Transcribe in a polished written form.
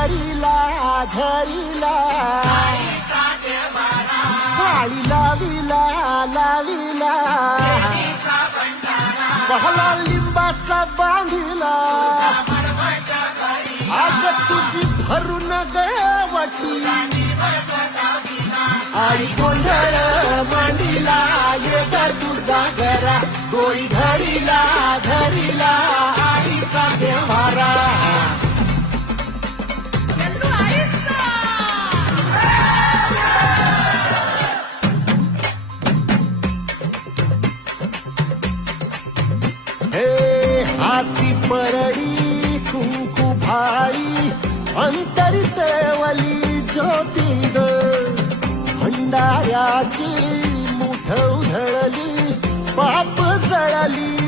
धरिला धरिला काळी लाविला लाविला पहला लिंबाचा बांधिला आग तुझी भरून गवटी आई गोंधळ मांडिला ये तर तुझा घरा डोळी धरिला धरिला आईचा देवारा हाती परडी कुंकू भाई अंतरी सेवली ज्योती ग भंडाऱ्याची मुठ उधळली पाप जळली